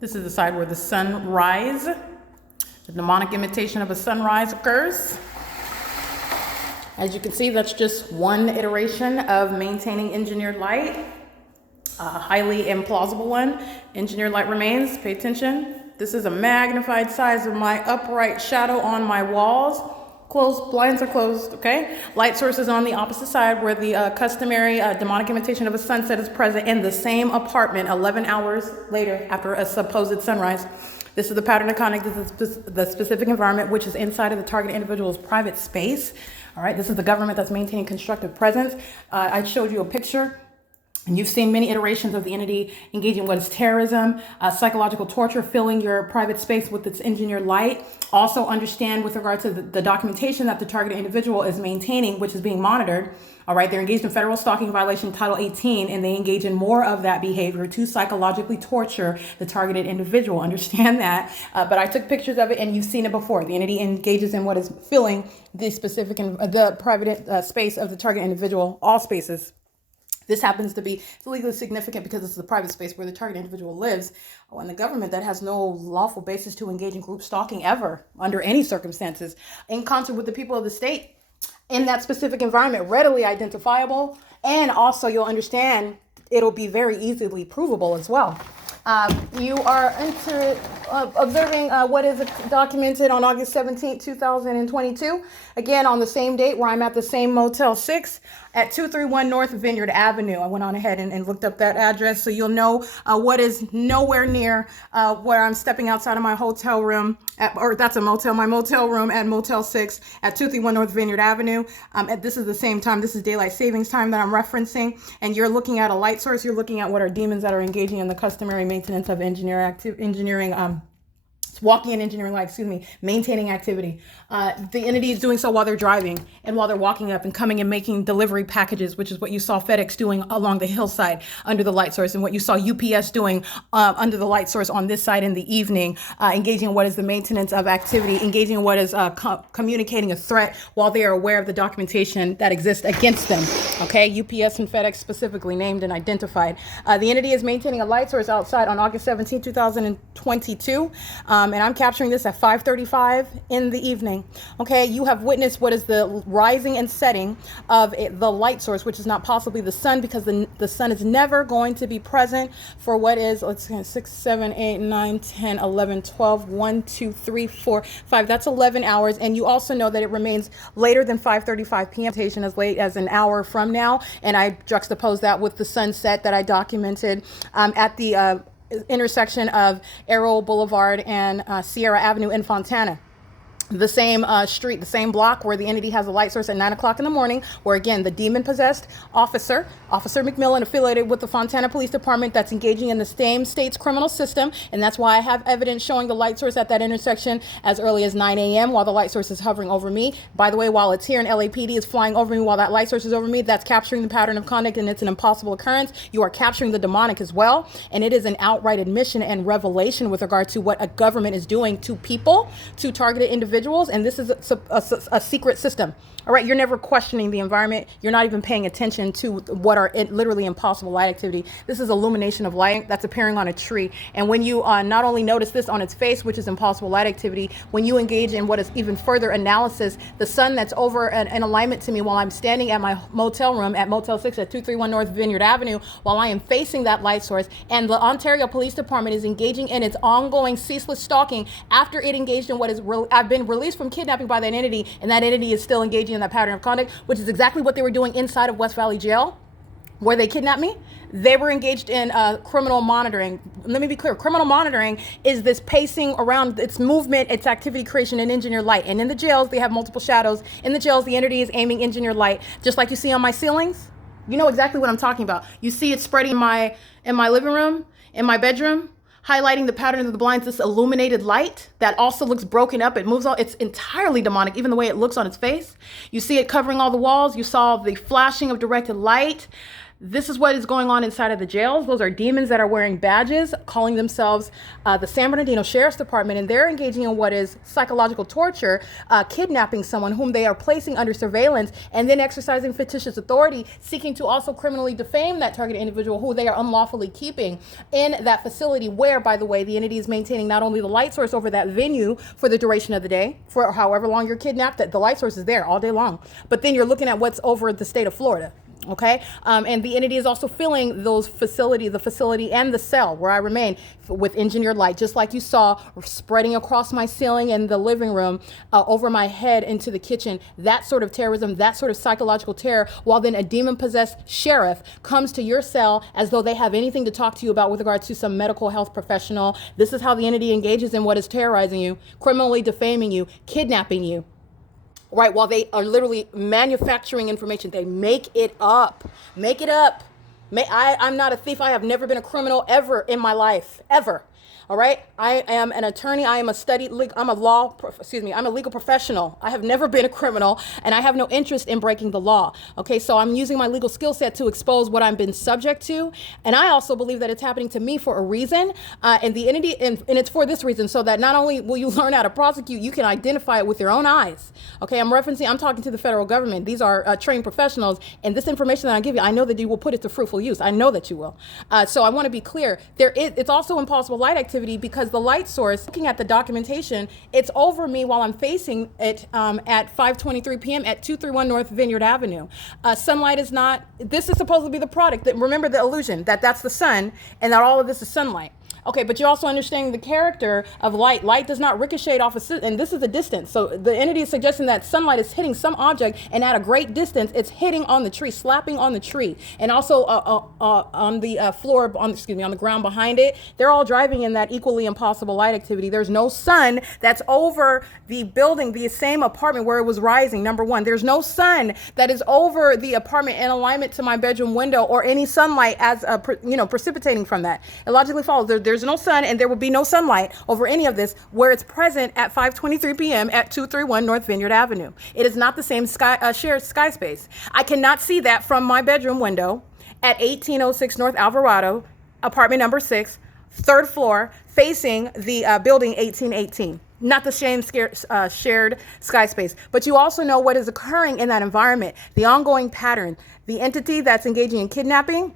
This is the side where the sunrise, the mnemonic imitation of a sunrise occurs. As you can see, that's just one iteration of maintaining engineered light, a highly implausible one. Engineered light remains, pay attention. This is a magnified size of my upright shadow on my walls. Closed, blinds are closed, okay? Light sources on the opposite side where the customary demonic imitation of a sunset is present in the same apartment 11 hours later after a supposed sunrise. This is the pattern of conduct, this is the specific environment which is inside of the target individual's private space. All right, this is the government that's maintaining constructive presence. I showed you a picture. And you've seen many iterations of the entity engaging what is terrorism, psychological torture, filling your private space with its engineered light. Also understand with regard to the documentation that the targeted individual is maintaining, which is being monitored. All right, they're engaged in federal stalking violation Title 18, and they engage in more of that behavior to psychologically torture the targeted individual. Understand that. But I took pictures of it, and you've seen it before. The entity engages in what is filling the specific, the private space of the target individual, all spaces. This happens to be legally significant because this is a private space where the target individual lives. Oh, and the government that has no lawful basis to engage in group stalking ever, under any circumstances, in concert with the people of the state in that specific environment, readily identifiable, and also you'll understand it'll be very easily provable as well. You are observing what is documented on August 17, 2022. Again, on the same date where I'm at the same Motel 6 at 231 North Vineyard Avenue. I went on ahead and looked up that address so you'll know what is nowhere near where I'm stepping outside of my hotel room, or that's a motel, my motel room at Motel 6 at 231 North Vineyard Avenue. This is the same time, this is daylight savings time that I'm referencing, and you're looking at a light source, you're looking at what are demons that are engaging in the customary maintenance of walking and engineering light, maintaining activity. The entity is doing so while they're driving and while they're walking up and coming and making delivery packages, which is what you saw FedEx doing along the hillside under the light source, and what you saw UPS doing under the light source on this side in the evening, engaging in what is the maintenance of activity, engaging in what is communicating a threat while they are aware of the documentation that exists against them. Okay, UPS and FedEx specifically named and identified. The entity is maintaining a light source outside on August 17, 2022. And I'm capturing this at 5:35 in the evening. Okay, you have witnessed what is the rising and setting of the light source, which is not possibly the sun, because the sun is never going to be present for what is, let's see, 6, 7, 8, 9, 10, 11, 12, 1, 2, 3, 4, 5. That's 11 hours. And you also know that it remains later than 5:35 p.m. as late as an hour from now. And I juxtapose that with the sunset that I documented at the intersection of Arrow Boulevard and Sierra Avenue in Fontana. The same street, the same block where the entity has a light source at 9 o'clock in the morning, where again, the demon-possessed Officer McMillan, affiliated with the Fontana Police Department, that's engaging in the same state's criminal system. And that's why I have evidence showing the light source at that intersection as early as 9 a.m. while the light source is hovering over me. By the way, while it's here and LAPD is flying over me while that light source is over me, that's capturing the pattern of conduct, and it's an impossible occurrence. You are capturing the demonic as well. And it is an outright admission and revelation with regard to what a government is doing to people, to targeted individuals. And this is a secret system. All right, you're never questioning the environment. You're not even paying attention to what are literally impossible light activity. This is illumination of light that's appearing on a tree. And when you not only notice this on its face, which is impossible light activity, when you engage in what is even further analysis, the sun that's over in alignment to me while I'm standing at my motel room at Motel 6 at 231 North Vineyard Avenue, while I am facing that light source, and the Ontario Police Department is engaging in its ongoing ceaseless stalking after it engaged in what is I've been released from kidnapping by that entity, and that entity is still engaging in that pattern of conduct, which is exactly what they were doing inside of West Valley Jail, where they kidnapped me. They were engaged in criminal monitoring. Let me be clear. Criminal monitoring is this pacing around its movement, its activity creation, and engineered light. And in the jails, they have multiple shadows. In the jails, the entity is aiming engineered light, just like you see on my ceilings. You know exactly what I'm talking about. You see it spreading in my living room, in my bedroom, highlighting the pattern of the blinds, this illuminated light that also looks broken up. It moves all, it's entirely demonic, even the way it looks on its face. You see it covering all the walls. You saw the flashing of directed light. This is what is going on inside of the jails. Those are demons that are wearing badges, calling themselves the San Bernardino Sheriff's Department, and they're engaging in what is psychological torture, kidnapping someone whom they are placing under surveillance, and then exercising fictitious authority, seeking to also criminally defame that targeted individual who they are unlawfully keeping in that facility, where, by the way, the entity is maintaining not only the light source over that venue for the duration of the day, for however long you're kidnapped, that the light source is there all day long, but then you're looking at what's over the state of Florida. Okay, and the entity is also filling the facility and the cell where I remain with engineered light, just like you saw spreading across my ceiling in the living room, over my head into the kitchen. That sort of terrorism, that sort of psychological terror, while then a demon-possessed sheriff comes to your cell as though they have anything to talk to you about with regards to some medical health professional. This is how the entity engages in what is terrorizing you, criminally defaming you, kidnapping you. Right, while they are literally manufacturing information. They make it up. Make it up. I'm not a thief. I have never been a criminal ever in my life. Ever. All right. I am an attorney. I'm a legal professional. I have never been a criminal, and I have no interest in breaking the law. Okay. So I'm using my legal skill set to expose what I've been subject to. And I also believe that it's happening to me for a reason. And the entity, and it's for this reason, so that not only will you learn how to prosecute, you can identify it with your own eyes. Okay. I'm talking to the federal government. These are trained professionals. And this information that I give you, I know that you will put it to fruitful use. I know that you will. So I want to be clear. It's also impossible light activity, because the light source, looking at the documentation, it's over me while I'm facing it at 5:23 p.m. at 231 North Vineyard Avenue. Sunlight is not, this is supposed to be the product. That, remember the illusion that that's the sun and that all of this is sunlight. Okay, but you're also understanding the character of light. Light does not ricochet off and this is a distance. So the entity is suggesting that sunlight is hitting some object, and at a great distance, it's hitting on the tree, slapping on the tree, and also on the floor, on the ground behind it. They're all driving in that equally impossible light activity. There's no sun that's over the building, the same apartment where it was rising. Number one, there's no sun that is over the apartment in alignment to my bedroom window, or any sunlight as precipitating from that. It logically follows. There's no sun, and there will be no sunlight over any of this where it's present at 5:23 p.m. at 231 North Vineyard Avenue. It is not the same shared sky space. I cannot see that from my bedroom window at 1806 North Alvarado, apartment number 6, third floor, facing the building 1818. Not the same shared sky space. But you also know what is occurring in that environment, the ongoing pattern. The entity that's engaging in kidnapping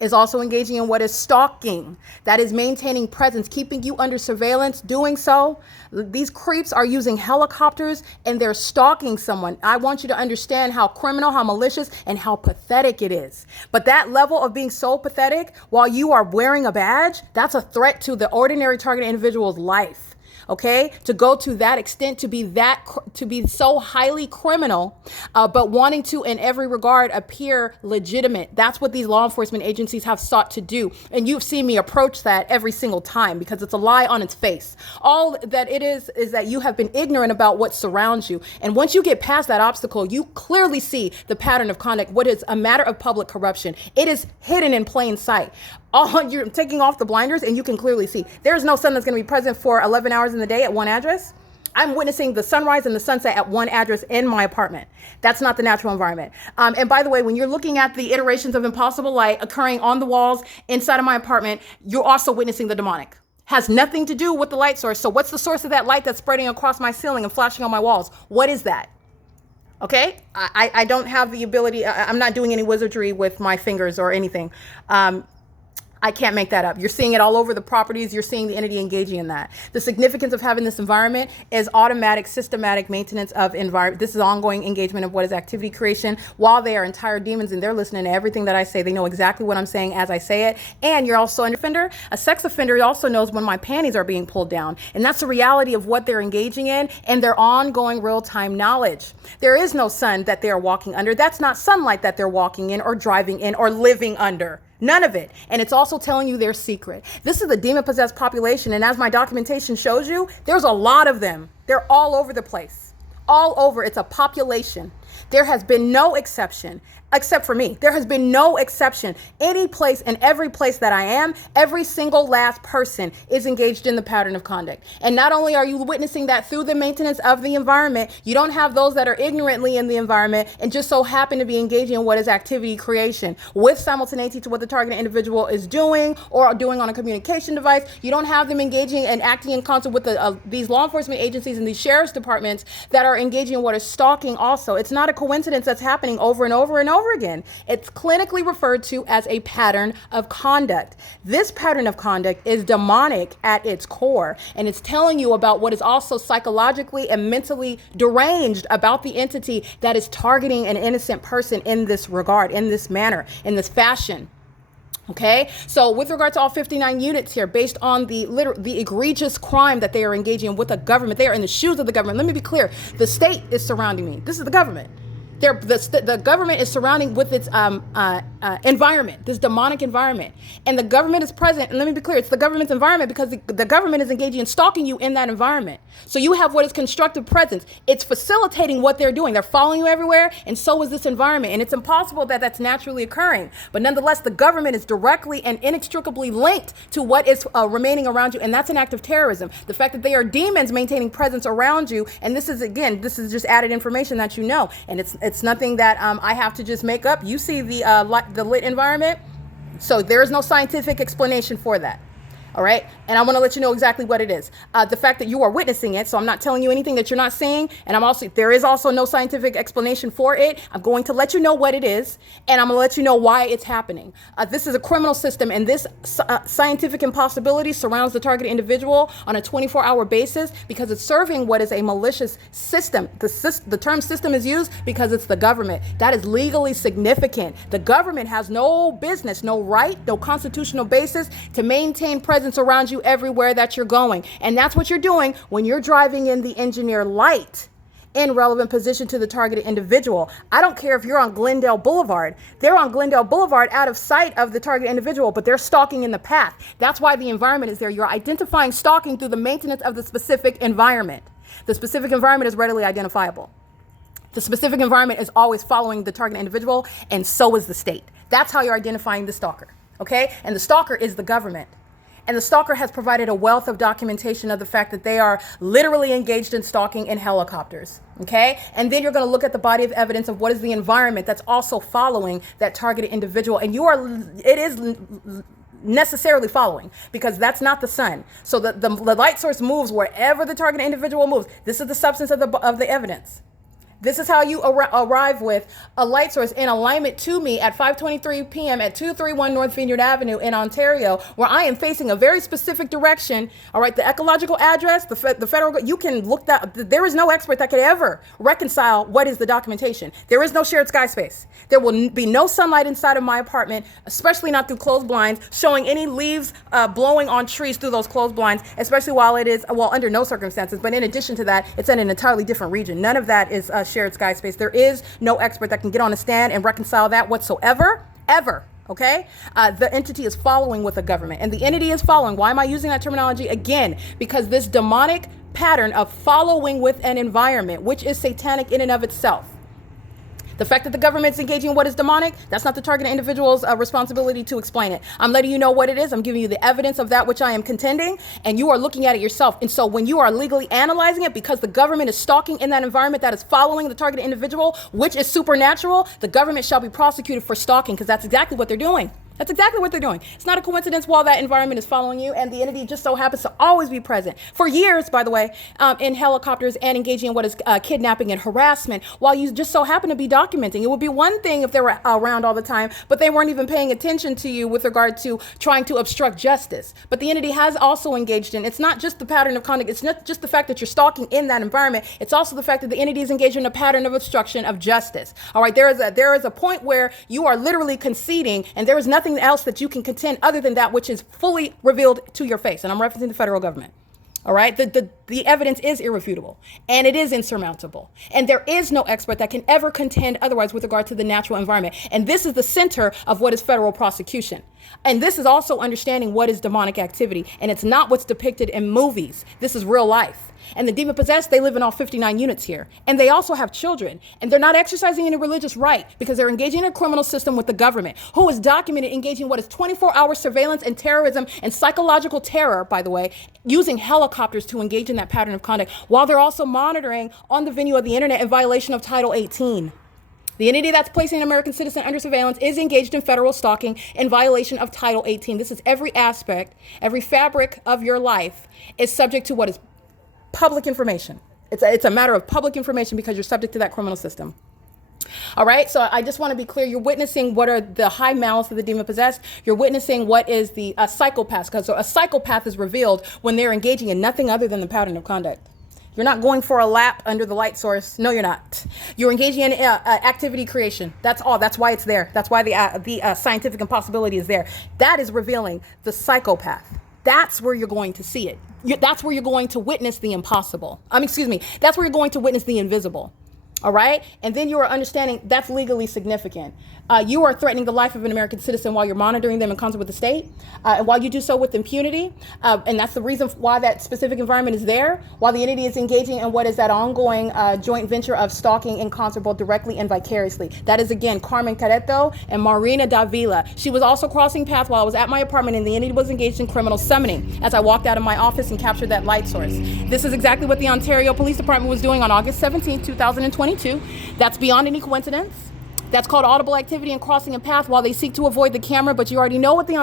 is also engaging in what is stalking, that is maintaining presence, keeping you under surveillance. Doing so, these creeps are using helicopters and they're stalking someone. I want you to understand how criminal, how malicious, and how pathetic it is. But that level of being so pathetic while you are wearing a badge, that's a threat to the ordinary targeted individual's life. Okay, to go to that extent, to be so highly criminal, but wanting to, in every regard, appear legitimate. That's what these law enforcement agencies have sought to do. And you've seen me approach that every single time, because it's a lie on its face. All that it is that you have been ignorant about what surrounds you. And once you get past that obstacle, you clearly see the pattern of conduct, what is a matter of public corruption. It is hidden in plain sight. You're taking off the blinders and you can clearly see. There's no sun that's going to be present for 11 hours in the day at one address. I'm witnessing the sunrise and the sunset at one address in my apartment. That's not the natural environment. And by the way, when you're looking at the iterations of impossible light occurring on the walls inside of my apartment, you're also witnessing the demonic. Has nothing to do with the light source. So what's the source of that light that's spreading across my ceiling and flashing on my walls? What is that? Okay, I don't have the ability. I'm not doing any wizardry with my fingers or anything. I can't make that up. You're seeing it all over the properties. You're seeing the entity engaging in that. The significance of having this environment is automatic, systematic maintenance of environment. This is ongoing engagement of what is activity creation while they are entire demons and they're listening to everything that I say. They know exactly what I'm saying as I say it. And you're also an offender. A sex offender also knows when my panties are being pulled down. And that's the reality of what they're engaging in and their ongoing real-time knowledge. There is no sun that they are walking under. That's not sunlight that they're walking in or driving in or living under. None of it. And it's also telling you their secret. This is the demon-possessed population. And as my documentation shows you, there's a lot of them. They're all over the place. All over. It's a population. There has been no exception, except for me. There has been no exception. Any place and every place that I am, every single last person is engaged in the pattern of conduct. And not only are you witnessing that through the maintenance of the environment, you don't have those that are ignorantly in the environment and just so happen to be engaging in what is activity creation with simultaneity to what the targeted individual is doing or doing on a communication device. You don't have them engaging and acting in concert with these law enforcement agencies and these sheriff's departments that are engaging in what is stalking also. It's not a coincidence that's happening over and over and over again. It's clinically referred to as a pattern of conduct. This pattern of conduct is demonic at its core, and it's telling you about what is also psychologically and mentally deranged about the entity that is targeting an innocent person in this regard, in this manner, in this fashion. Okay, so with regard to all 59 units here, based on the egregious crime that they are engaging in with the government, they are in the shoes of the government. Let me be clear. The state is surrounding me. This is the government. The government is surrounding with its environment, this demonic environment. And the government is present. And let me be clear, it's the government's environment because the government is engaging in stalking you in that environment. So you have what is constructive presence. It's facilitating what they're doing. They're following you everywhere. And so is this environment. And it's impossible that that's naturally occurring. But nonetheless, the government is directly and inextricably linked to what is remaining around you. And that's an act of terrorism. The fact that they are demons maintaining presence around you. And this is just added information that you know. And it's nothing that I have to just make up. You see the lit environment. So there is no scientific explanation for that. All right. And I want to let you know exactly what it is. The fact that you are witnessing it. So I'm not telling you anything that you're not seeing. And there is also no scientific explanation for it. I'm going to let you know what it is. And I'm going to let you know why it's happening. This is a criminal system. And this scientific impossibility surrounds the targeted individual on a 24-hour basis because it's serving what is a malicious system. The term system is used because it's the government. That is legally significant. The government has no business, no right, no constitutional basis to maintain presence around you everywhere that you're going. And that's what you're doing when you're driving in the engineer light in relevant position to the targeted individual. I don't care if you're on Glendale Boulevard. They're on Glendale Boulevard out of sight of the target individual, but they're stalking in the path. That's why the environment is there. You're identifying stalking through the maintenance of the specific environment. The specific environment is readily identifiable. The specific environment is always following the target individual, and so is the state. That's how you're identifying the stalker. Okay? And the stalker is the government. And the stalker has provided a wealth of documentation of the fact that they are literally engaged in stalking in helicopters. Okay. And then you're going to look at the body of evidence of what is the environment that's also following that targeted individual. And it is necessarily following because that's not the sun. So the light source moves wherever the targeted individual moves. This is the substance of the evidence. This is how you arrive with a light source in alignment to me at 5:23 p.m. at 231 North Vineyard Avenue in Ontario, where I am facing a very specific direction. All right, the ecological address, the federal, you can look that. There is no expert that could ever reconcile what is the documentation. There is no shared sky space. There will be no sunlight inside of my apartment, especially not through closed blinds, showing any leaves blowing on trees through those closed blinds, especially while it is, well, under no circumstances. But in addition to that, it's in an entirely different region. None of that is shared sky space. There is no expert that can get on a stand and reconcile that whatsoever, ever. Okay? The entity is following with the government, and the entity is following. Why am I using that terminology? Again, because this demonic pattern of following with an environment, which is satanic in and of itself. The fact that the government's engaging in what is demonic, that's not the targeted individual's responsibility to explain it. I'm letting you know what it is. I'm giving you the evidence of that which I am contending, and you are looking at it yourself. And so when you are legally analyzing it, because the government is stalking in that environment that is following the targeted individual, which is supernatural, the government shall be prosecuted for stalking, because that's exactly what they're doing. That's exactly what they're doing. It's not a coincidence while that environment is following you, and the entity just so happens to always be present for years, by the way, in helicopters and engaging in what is kidnapping and harassment, while you just so happen to be documenting. It would be one thing if they were around all the time, but they weren't even paying attention to you with regard to trying to obstruct justice. But the entity has also engaged in, it's not just the pattern of conduct, it's not just the fact that you're stalking in that environment, it's also the fact that the entity is engaged in a pattern of obstruction of justice. All right, there is a point where you are literally conceding, and there is nothing else that you can contend other than that which is fully revealed to your face. And I'm referencing the federal government. All right. The The evidence is irrefutable and it is insurmountable. And there is no expert that can ever contend otherwise with regard to the natural environment. And this is the center of what is federal prosecution. And this is also understanding what is demonic activity. And it's not what's depicted in movies. This is real life. And the demon possessed, they live in all 59 units here. And they also have children. And they're not exercising any religious right because they're engaging in a criminal system with the government, who is documented engaging in what is 24-hour surveillance and terrorism and psychological terror, by the way, using helicopters to engage in that pattern of conduct, while they're also monitoring on the venue of the internet in violation of Title 18. The entity that's placing an American citizen under surveillance is engaged in federal stalking in violation of Title 18. This is every aspect, every fabric of your life is subject to what is public information. It's a matter of public information because you're subject to that criminal system. All right, so I just want to be clear. You're witnessing what are the high malice of the demon possessed. You're witnessing what is the psychopath. Because so a psychopath is revealed when they're engaging in nothing other than the pattern of conduct. You're not going for a lap under the light source. No, you're not. You're engaging in activity creation. That's all. That's why it's there. That's why the scientific impossibility is there. That is revealing the psychopath. That's where you're going to see it. That's where you're going to witness the impossible. That's where you're going to witness the invisible. All right. And then you are understanding that's legally significant. You are threatening the life of an American citizen while you're monitoring them in concert with the state. And while you do so with impunity, and that's the reason why that specific environment is there, while the entity is engaging in what is that ongoing joint venture of stalking in concert both directly and vicariously. That is, again, Carmen Carreto and Marina Davila. She was also crossing paths while I was at my apartment, and the entity was engaged in criminal summoning as I walked out of my office and captured that light source. This is exactly what the Ontario Police Department was doing on August 17, 2022. That's beyond any coincidence. That's called audible activity and crossing a path while they seek to avoid the camera. But you already know what the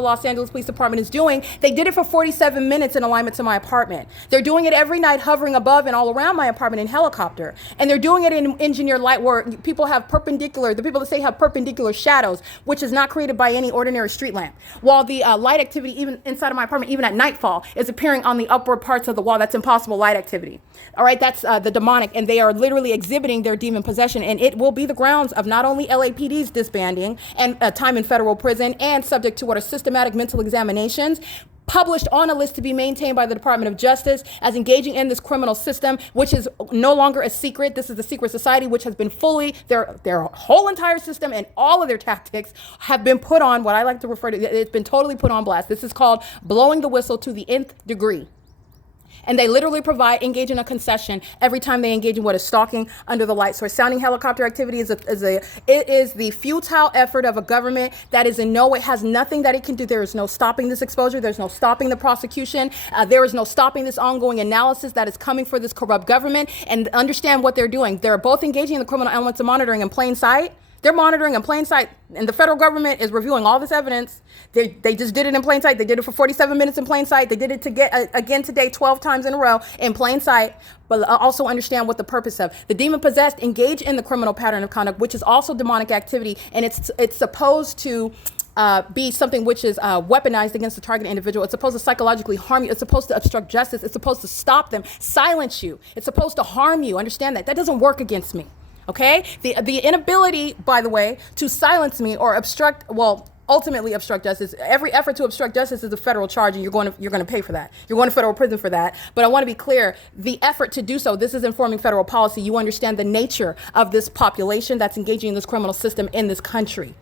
Los Angeles Police Department is doing. They did it for 47 minutes in alignment to my apartment. They're doing it every night, hovering above and all around my apartment in helicopter. And they're doing it in engineered light where people have the people that say have perpendicular shadows, which is not created by any ordinary street lamp. While the light activity, even inside of my apartment, even at nightfall, is appearing on the upward parts of the wall. That's impossible light activity. All right, that's the demonic. And they are literally exhibiting their demon possession. And it will be the grounds of not only LAPD's disbanding and time in federal prison and subject to what are systematic mental examinations, published on a list to be maintained by the Department of Justice as engaging in this criminal system, which is no longer a secret. This is the secret society, which has been fully, their whole entire system and all of their tactics have been put on what I like to refer to, it's been totally put on blast. This is called blowing the whistle to the nth degree. And they literally engage in a concession every time they engage in what is stalking under the light source. Sounding helicopter activity is the futile effort of a government that is in no way, has nothing that it can do. There is no stopping this exposure. There's no stopping the prosecution. There is no stopping this ongoing analysis that is coming for this corrupt government. And understand what they're doing. They're both engaging in the criminal elements of monitoring in plain sight. They're monitoring in plain sight, and the federal government is reviewing all this evidence. They just did it in plain sight. They did it for 47 minutes in plain sight. They did it again today 12 times in a row in plain sight, but also understand what the purpose of. The demon-possessed engage in the criminal pattern of conduct, which is also demonic activity, and it's supposed to be something which is weaponized against the target individual. It's supposed to psychologically harm you. It's supposed to obstruct justice. It's supposed to stop them, silence you. It's supposed to harm you. Understand that. That doesn't work against me. Okay? The inability, by the way, to silence me or ultimately obstruct justice. Every effort to obstruct justice is a federal charge, and you're going to pay for that. You're going to federal prison for that. But I want to be clear, the effort to do so, this is informing federal policy. You understand the nature of this population that's engaging in this criminal system in this country.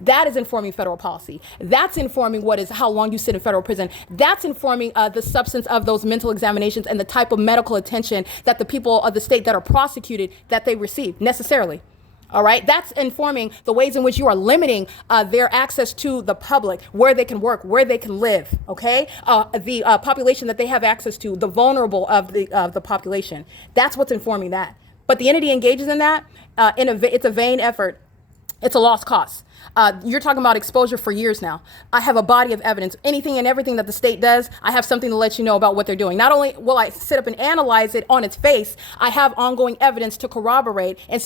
That is informing federal policy. That's informing how long you sit in federal prison. That's informing the substance of those mental examinations and the type of medical attention that the people of the state that are prosecuted, that they receive necessarily. All right. That's informing the ways in which you are limiting their access to the public, where they can work, where they can live. OK, the population that they have access to, the vulnerable of the population. That's what's informing that. But the entity engages in that. It's a vain effort. It's a lost cause. You're talking about exposure for years now. I have a body of evidence. Anything and everything that the state does, I have something to let you know about what they're doing. Not only will I sit up and analyze it on its face, I have ongoing evidence to corroborate and